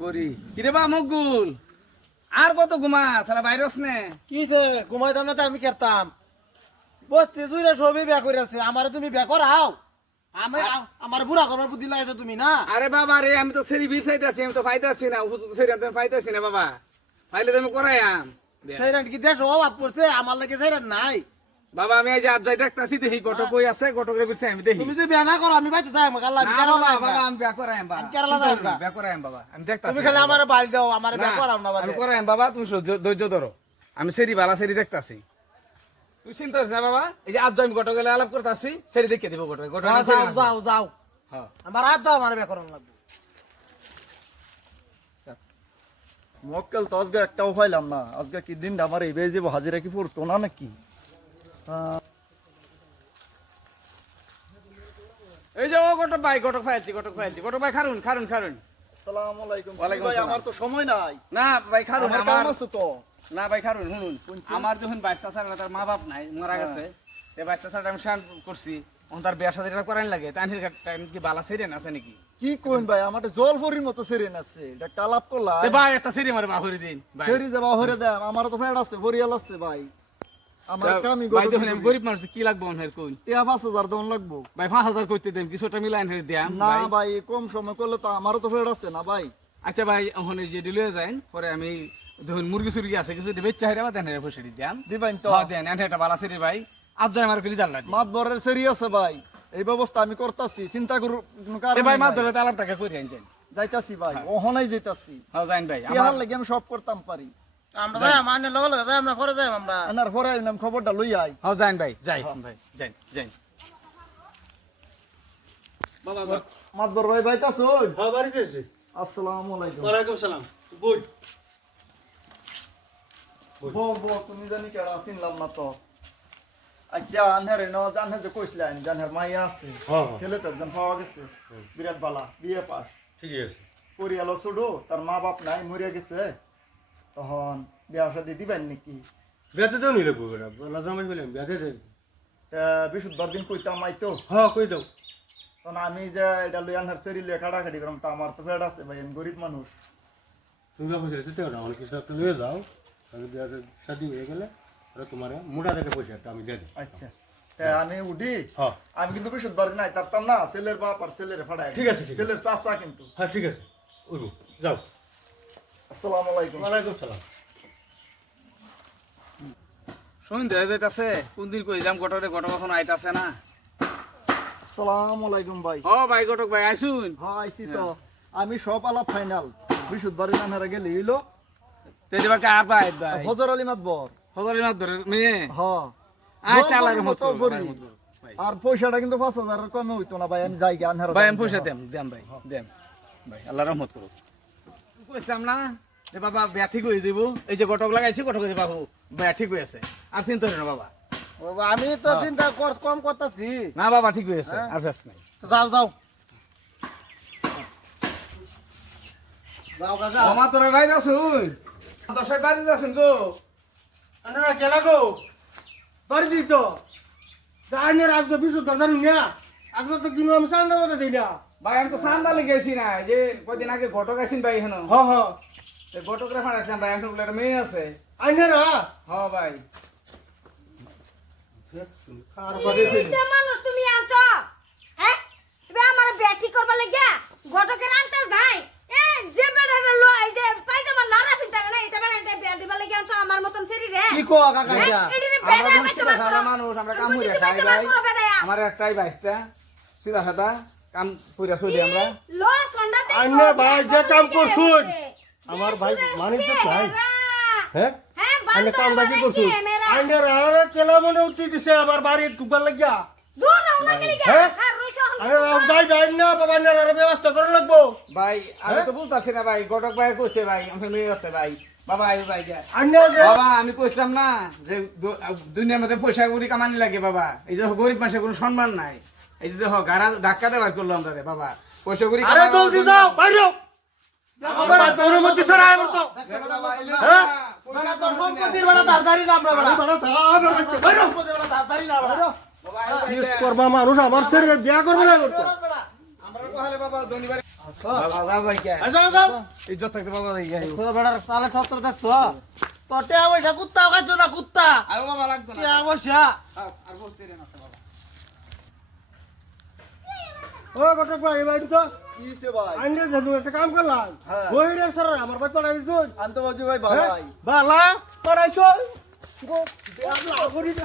করি কিরে বা মকবুল আর কত ঘুমা সালা ভাইরাস নে কিছে ঘুমাইতাম না তো আমি কেরতাম বসতে জুইরা সবই বিয়া করে আছে আমারে তুমি বিয়া করাও আমি আমার বুড়া করবার বুদ্ধি লাগাইছো তুমি না আরে বাবা রে আমি তো সেরি বিল চাইতাছি আমি তো পাইতাছি না উপযুক্ত সেরি আমি পাইতাছি না বাবা পাইলে তো আমি করাইয়াম সেইরান কি দেশ অভাব পড়ছে আমার লাগে সেইরান নাই বাবা আমি এই যে আজ যাই দেখতাছি দেখি গটক কই আছে গটকের পিছে আমি দেখি তুমি যদি বিয়া না করো আমি বাইতে যাই আমার আল্লাহ না কেরালা বাবা, যাই বাবা আমি বিয়া করাইম বাবা আমি কেরালা যাই না। বিয়া করাইম বাবা আমি দেখতাছি তুমি খালি আমারে বাইল দাও আমারে বিয়া করাও না আমি বাদে করাইম বাবা তুমি ধৈর্য ধরো আমি সেরি বালা সেরি দেখতাছি তুই চিন্তা করিস না বাবা এই যে আজ আমি গটক গেলে আলাপ করতাছি সেরি দেখে দিব গটক গটক যাও যাও যাও হ্যাঁ আমার হাত দাও আমারে বিয়া করানো লাগবে মক্কেল তো আজকে একটাও পাইলাম না আজকে কি দিন আমার এই বেজে হাজিরা কি পড়তো না নাকি এই যে ও গটক ভাই গটক ফাইছি গটক ভাই খারুন খারুন খারুন আসসালামু আলাইকুম ওয়ালাইকুম ভাই আসসালাম। আমার তো সময় নাই না ভাই খারুন আমার আমার কাম আছে তো না ভাই খারুন শুনুন শুনছি। আমার যখন বাচ্চা ছাড়া তার মা বাপ নাই মারা গেছে এই বাচ্চা ছাড়া আমি শান করছি এখন তার বিয়া সাথে করান লাগে তাহির টাইম কি বালা সেরেন আছে নাকি কি কইন ভাই আমার তো জল ভরির মতো সেরেন আছে এটা কালাপ করলা এ ভাই একটা সেরি মারে বাহুরি দিন ভাই সেরি যাবা হরে দে আমার তো ফেড আছে ভরিয়াল আছে ভাই আমার কামি ভাই দেখুন আমি গরিব মানুষ কি লাগবো অনহের কোন টিয়া 5000 জন লাগবো ভাই 5000 কইতে দেন কিছুটা মিলাই এনে দিয়াম না ভাই ভাই কম সময় করলে তো আমারও তো ফেড আছে না ভাই আচ্ছা ভাই ওখানে যে ডিলিয়ে যাইন পরে আমি দেখুন মুরগি সুরগি আছে কিছু বেচা হাইরা বা দেন পয়সা দিয়াম দিবাইন তো হ্যাঁ দেন এনে একটা বালা সেরি ভাই আজ যাই আমার রিজাল্ট লাগে মাত বরের সেরি আছে ভাই এই ব্যবস্থা আমি করতাছি চিন্তা করু কোনো কারণ এ ভাই মা নাই। ধরে তালাম টাকা কই আনছেন যাইতাছি ভাই ওহনাই যাইতাছি হ্যাঁ যাইন ভাই ইহার লাগি আমি সব করতাম পারি আমরা যাই মানে লগে লগে যাই আমরা পরে যাই আমরা আনার পরে আইলাম খবরটা লই আই হ্যাঁ যাইন ভাই যাই ভাই যাইন যাইন মাতবর ভাই বাইতাছ হ্যাঁ বাড়িতে এসে আসসালামু আলাইকুম ওয়ালাইকুম সালাম বল বো তুমি জানি কেডা চিনলাম না তো আচ্ছা আনহারে ন জানহে যে কইছিলেন জানহার মাইয়া আছে ছেলে তো একজন পাওয়া গেছে বিরাট বালা বিয়ে পাস ঠিক আছে পরিয়ালো ছুডো তার মা বাপ নাই মরিয়া গেছে তখন বিয়া শাদি দিবেন নাকি বিয়াতে তো নিলে কই বেটা লাজামাই বললাম বিয়াতে যাই তা বিশুদ্ধবার দিন কইতাম আইতো হ্যাঁ কই দাও তখন আমি যে এটা লই আনহার সেরি লইয়া কাটাকাটি করলাম তা আমার তো ফেড আছে ভাই আমি গরিব মানুষ তুমি বাপু যেতে তো না অনেক কিছু একটা নিয়ে যাও তাহলে বিয়াতে শাদি হয়ে গেলে আর তোমার মোটা টাকা পয়সা একটা আমি দিয়ে দিই আচ্ছা তা আমি উঠি হ্যাঁ আমি কিন্তু বিশুদ্ধবার দিন আইতাম না ছেলের বাপ আর ছেলের ফাড়াই ঠিক আছে, ঠিক আছে। ছেলের চাচা কিন্তু হ্যাঁ ঠিক আছে ওই যাও আসসালামু আলাইকুম ওয়ালাইকুম সালাম সন্ধ্যা হয়ে যাইতাছে কোন দিন কই যাম গটরে গটক এখন আইতাছে না আসসালামু আলাইকুম ভাই ও ভাই গটক ভাই আইসুন হ্যাঁ আইছি তো আমি সব আলাপ ফাইনাল বিশুদ্ধবার দিন আনহারে গেলে হইলো তেদি বাকে আর ভাই ভাই ফজর আলী মাতবর হদরি না ধরে মেয়ে হ্যাঁ আয় চালার জল মত মতো করো, গরিব। ভাই, মত করো, ভাই আর পয়সাটা কিন্তু 5000 এর কমে হইতো না ভাই আমি যাই জ্ঞান হারা ভাই আমি পয়সা দেম দেম ভাই দেম ভাই আল্লাহ রহমত করুক কইতাম না যে বাবা বিয়া ঠিক হয়ে যাব এই যে গটক লাগাইছি গটক যে বাবু বিয়া ঠিক হয়ে আছে আর চিন্তা করেন না বাবা আমি তো চিন্তা কম করতেছি না বাবা ঠিক হয়ে আছে আর ফেস নাই যাও যাও যাও কাকা আমার তোর ভাই যাসুন দশের বাড়ি যাসুন গো আন্না গেলা গো বাড়ি দিত গানের আজকে বিশু দরজার নিয়া আজকে তো কিনো আমি সান্ডা বলে দেই না ভাই আমি তো সান্দালে গেছি না যে কয়দিন আগে ঘটক আইসিন ভাই এখানে হ্যাঁ হ্যাঁ ঘটক রে ফাড়াইছিলাম ভাই এখন বলে একটা মেয়ে আছে আইনারা হ্যাঁ ভাই আর বাড়ি তে মানুষ তুমি আনছো হ্যাঁ এবে আমার ব্যাটি করবা লাগিয়া গটকের আনতে যাই এ যে বেড়া লো এই যে পায়জামা নানা ফিনতা না এটা বেড়া এটা ব্যাটি বালা লাগিয়া আনছো আমার মতন সেরি রে কি কো কাকা এটা এডিরে আমরা বেড়া যখন বাইতে সিধা বার সাদা করো মানুষ আমরা কাম হইরা খাই ভাই আমার একটাই বাইসটা সিধা সাদা কাম কইরা চলি আমরা লো সন্ডাতে আন্নে ভাই যে কাম করছুন আমার ভাই মানিজ্য নাই হ্যাঁ হ্যাঁ আন্নে কাম বাকি করছুন আন্নে রারে কেলা মনে উঠি দিছে আবার বাড়ি টুকার লাগিয়া দূর না উনা গলি গা হ্যাঁ? আর রইছো আরে রাম যাই ভাই না বাবা না ব্যবস্থা করে লাগবো ভাই আমি তো বলতাছি না ভাই গটক ভাই কইছে ভাই আমার মেয়ে আছে ভাই বাবা আইও ভাই যা আন্নে যে বাবা আমি কইছিলাম না যে দুনিয়ার মধ্যে পয়সা করি কামানি লাগে বাবা এই যে গরিব মানুষের কোনো সম্মান নাই এই যে দেখো গাড়া ধাক্কা দেবার করলো আমরা রে বাবা পয়সা করি আরে জলদি যাও বাইরে আমার অনুমতি ছাড়া আইব তো হ্যাঁ? বেড়া তোর সম্পত্তির বেড়া তাড়াতাড়ি নাম রে বেড়া বাইরে সম্পত্তির বেড়া তাড়াতাড়ি না বেড়া কিস করবা মানুষ আমার ছেড়ে বিয়া করবে না করতে আমরা কহালে বাবা ধনী বাড়ি বাবা যাও যাই কে যাও যাও ইজ্জত থাকতে বাবা যাই কে তো বেটার সালে ছাত্র দেখছো তো টিয়া পয়সা কুত্তা খাইছো না কুত্তা আর বাবা লাগতো না টিয়া পয়সা আর বলতে রে না বাবা ও ঘটক ভাই ভাই তো কি হইছে ভাই আইনে যাবো একটা কাম করলাম হ্যাঁ। ওই রে স্যার আমার বাড়ি পাঠাই দিছো আমি তো বলছি ভাই ভাই বালা পড়াইছো গো দেয়া করি না